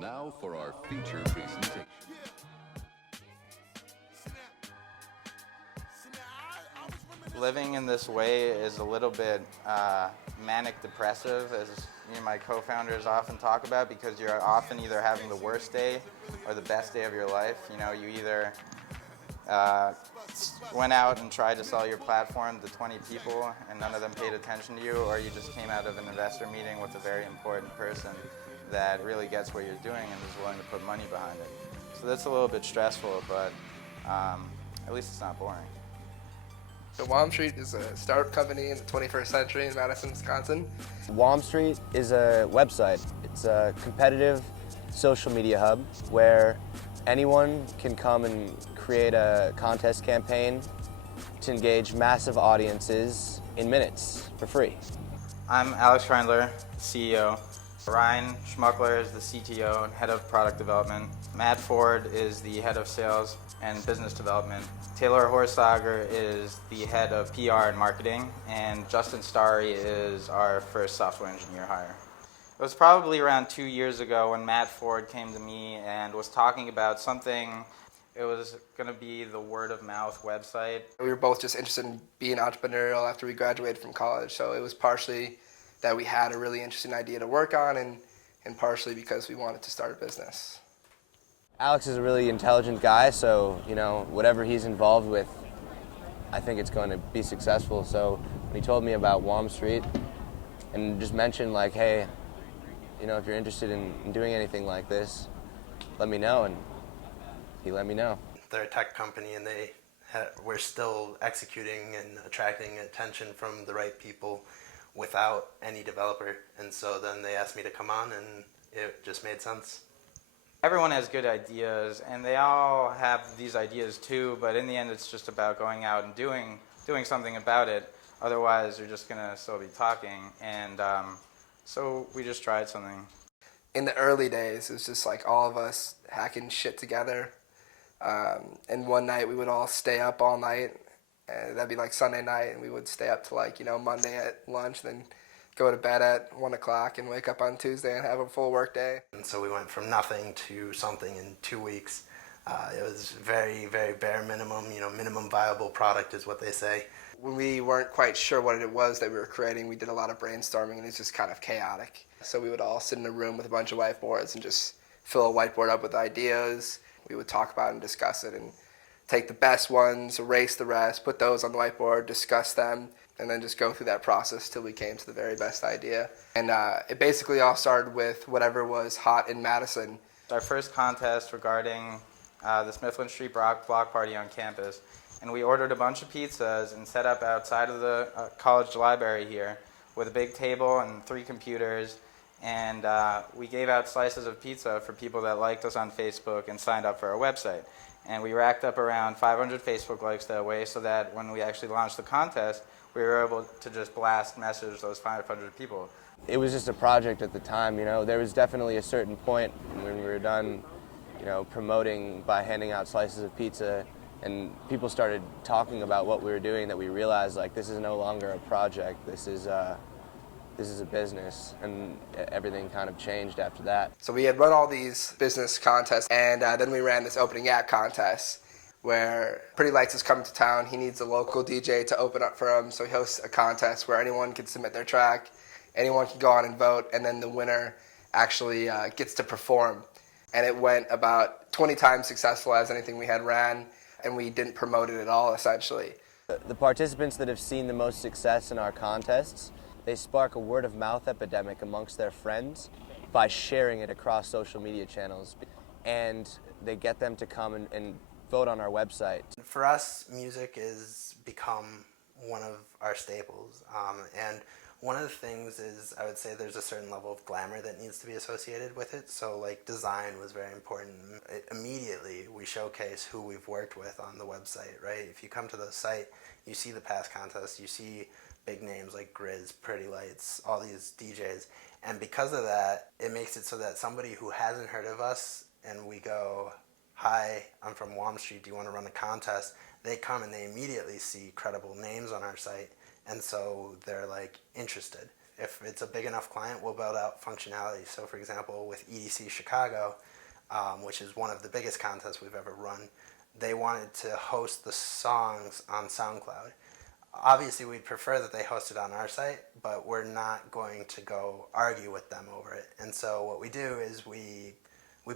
Now for our feature presentation. Living in this way is a little bit manic depressive, as me and my co-founders often talk about, because you're often either having the worst day or the best day of your life. You know, you either went out and tried to sell your platform to 20 people and none of them paid attention to you, or you just came out of an investor meeting with a very important person that really gets what you're doing and is willing to put money behind it. So that's a little bit stressful, but at least it's not boring. So Womstreet is a startup company in the 21st century in Madison, Wisconsin. Womstreet is a website. It's a competitive social media hub where anyone can come and create a contest campaign to engage massive audiences in minutes for free. I'm Alex Reindler, CEO. Ryan Schmuckler is the CTO and head of product development. Matt Ford is the head of sales and business development. Taylor Horsager is the head of PR and marketing, and Justin Starry is our first software engineer hire. It was probably around 2 years ago when Matt Ford came to me and was talking about something. It was going to be the word of mouth website. We were both just interested in being entrepreneurial after we graduated from college, so it was partially that we had a really interesting idea to work on, and partially because we wanted to start a business. Alex is a really intelligent guy, so whatever he's involved with, I think it's going to be successful. So when he told me about Womstreet and just mentioned like, hey, if you're interested in doing anything like this, let me know, and he let me know. They're a tech company, and we're still executing and attracting attention from the right people without any developer, and so then they asked me to come on, and it just made sense. Everyone has good ideas, and they all have these ideas too, but in the end it's just about going out and doing something about it. Otherwise you're just going to still be talking, and so we just tried something. In the early days, it was just like all of us hacking shit together, and one night we would all stay up all night, and that'd be like Sunday night, and we would stay up to Monday at lunch, then go to bed at 1 o'clock and wake up on Tuesday and have a full work day. And so we went from nothing to something in 2 weeks. It was very, very bare minimum, minimum viable product is what they say. When we weren't quite sure what it was that we were creating, we did a lot of brainstorming, and it's just kind of chaotic. So we would all sit in a room with a bunch of whiteboards and just fill a whiteboard up with ideas. We would talk about it and discuss it and take the best ones, erase the rest, put those on the whiteboard, discuss them, and then just go through that process till we came to the very best idea. And it basically all started with whatever was hot in Madison. Our first contest regarding this Mifflin Street block party on campus, and we ordered a bunch of pizzas and set up outside of the college library here with a big table and 3 computers, and we gave out slices of pizza for people that liked us on Facebook and signed up for our website. And we racked up around 500 Facebook likes that way, so that when we actually launched the contest, we were able to just blast message those 500 people. It was just a project at the time, There was definitely a certain point when we were done, promoting by handing out slices of pizza, and people started talking about what we were doing, that we realized, like, this is no longer a project, this is a business, and everything kind of changed after that. So we had run all these business contests, and then we ran this opening act contest where Pretty Lights is coming to town. He needs a local DJ to open up for him, so he hosts a contest where anyone can submit their track, anyone can go on and vote, and then the winner actually gets to perform. And it went about 20 times successful as anything we had ran, and we didn't promote it at all, essentially. The participants that have seen the most success in our contests, they spark a word-of-mouth epidemic amongst their friends by sharing it across social media channels, and they get them to come and vote on our website. For us, music has become one of our staples, and one of the things is, I would say there's a certain level of glamour that needs to be associated with it, so like design was very important. Immediately we showcase who we've worked with on the website, right? If you come to the site, you see the past contests, you see big names like Grizz, Pretty Lights, all these DJs, and because of that, it makes it so that somebody who hasn't heard of us, and we go, hi, I'm from Womstreet, do you want to run a contest? They come and they immediately see credible names on our site, and so they're like interested. if it's a big enough client, we'll build out functionality. So for example, with EDC Chicago, which is one of the biggest contests we've ever run, they wanted to host the songs on SoundCloud. Obviously, we'd prefer that they host it on our site, but we're not going to go argue with them over it. And so what we do is we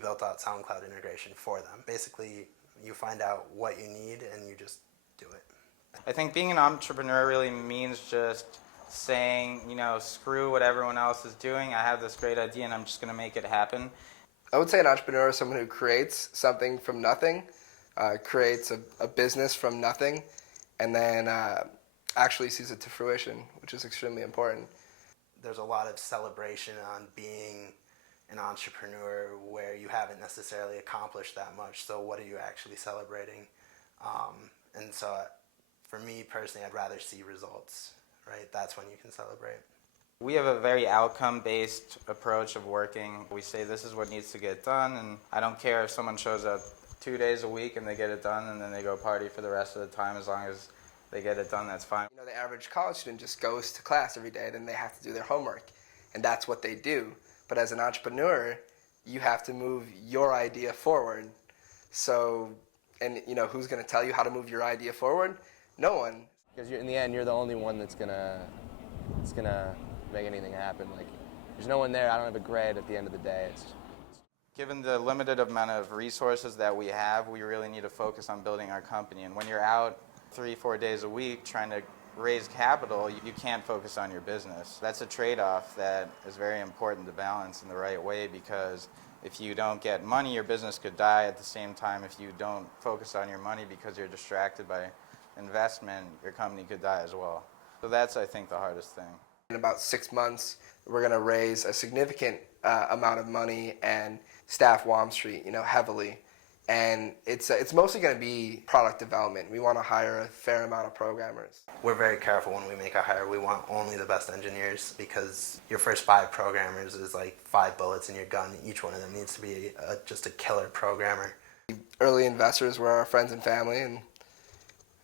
built out SoundCloud integration for them. Basically, you find out what you need and you just do it. I think being an entrepreneur really means just saying, screw what everyone else is doing. I have this great idea and I'm just going to make it happen. I would say an entrepreneur is someone who creates something from nothing, creates a business from nothing, and then actually sees it to fruition, which is extremely important. There's a lot of celebration on being an entrepreneur where you haven't necessarily accomplished that much, so what are you actually celebrating? And so for me personally, I'd rather see results, right? That's when you can celebrate. We have a very outcome-based approach of working. We say this is what needs to get done, and I don't care if someone shows up 2 days a week and they get it done and then they go party for the rest of the time. As long as they get it done, that's fine. The average college student just goes to class every day, then they have to do their homework, and that's what they do. But as an entrepreneur, you have to move your idea forward. So, and who's going to tell you how to move your idea forward? No one. Because in the end, you're the only one that's gonna make anything happen. Like, there's no one there. I don't have a grade at the end of the day. Given the limited amount of resources that we have, we really need to focus on building our company. And when you're out 3-4 days a week trying to raise capital, you can't focus on your business. That's a trade-off that is very important to balance in the right way, because if you don't get money, your business could die. At the same time, if you don't focus on your money because you're distracted by investment, your company could die as well. So that's, I think, the hardest thing. In about 6 months, we're going to raise a significant amount of money and staff Womstreet, heavily. And it's mostly going to be product development. We want to hire a fair amount of programmers. We're very careful when we make a hire. We want only the best engineers, because your first 5 programmers is like 5 bullets in your gun. Each one of them needs to be just a killer programmer. Early investors were our friends and family, and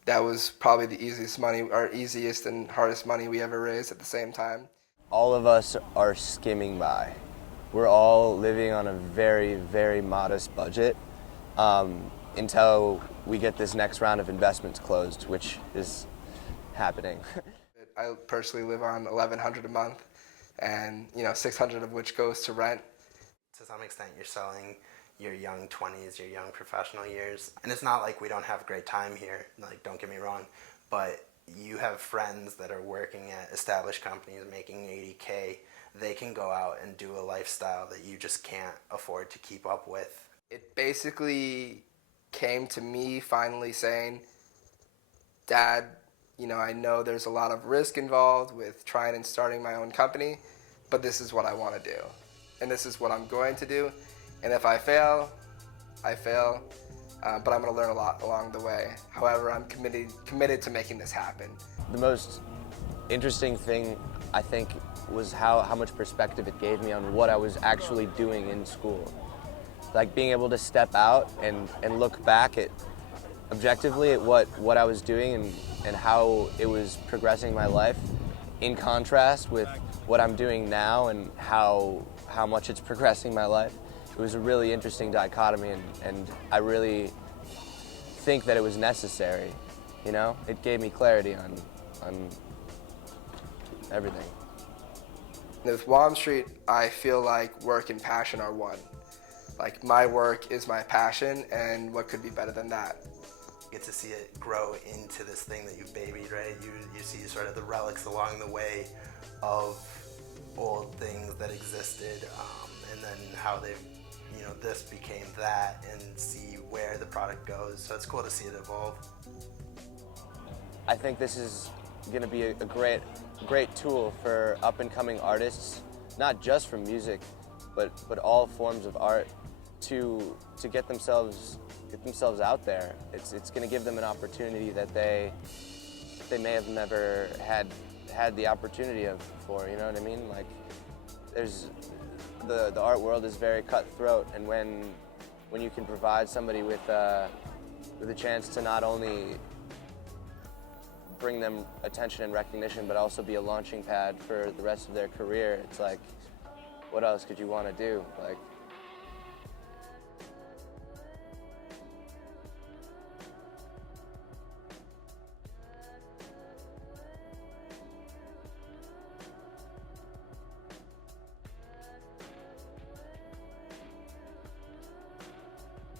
that was probably the easiest and hardest money we ever raised at the same time. All of us are skimming by. We're all living on a very, very modest budget until we get this next round of investments closed, which is happening. I personally live on $1,100 a month, and $600 of which goes to rent. To some extent, you're selling your young 20s, your young professional years. And it's not like we don't have a great time here, like, don't get me wrong, but you have friends that are working at established companies making $80K. They can go out and do a lifestyle that you just can't afford to keep up with. It basically came to me finally saying, Dad, I know there's a lot of risk involved with trying and starting my own company, but this is what I want to do. And this is what I'm going to do. And if I fail, I fail. But I'm going to learn a lot along the way. However, I'm committed to making this happen. The most interesting thing, I think, was how much perspective it gave me on what I was actually doing in school. Like, being able to step out and look back at objectively at what I was doing and how it was progressing my life, in contrast with what I'm doing now and how much it's progressing my life. It was a really interesting dichotomy, and I really think that it was necessary. It gave me clarity on everything. With Womstreet, I feel like work and passion are one. Like, my work is my passion, and what could be better than that? You get to see it grow into this thing that you've babied, right? You see sort of the relics along the way of old things that existed, and then how they've, this became that, and see where the product goes. So it's cool to see it evolve. I think this is going to be a great tool for up-and-coming artists, not just from music, but all forms of art, to get themselves out there. It's going to give them an opportunity that they may have never had the opportunity of before. You know what I mean? Like, there's the art world is very cutthroat, and when you can provide somebody with a chance to not only bring them attention and recognition, but also be a launching pad for the rest of their career. It's like, what else could you want to do? Like,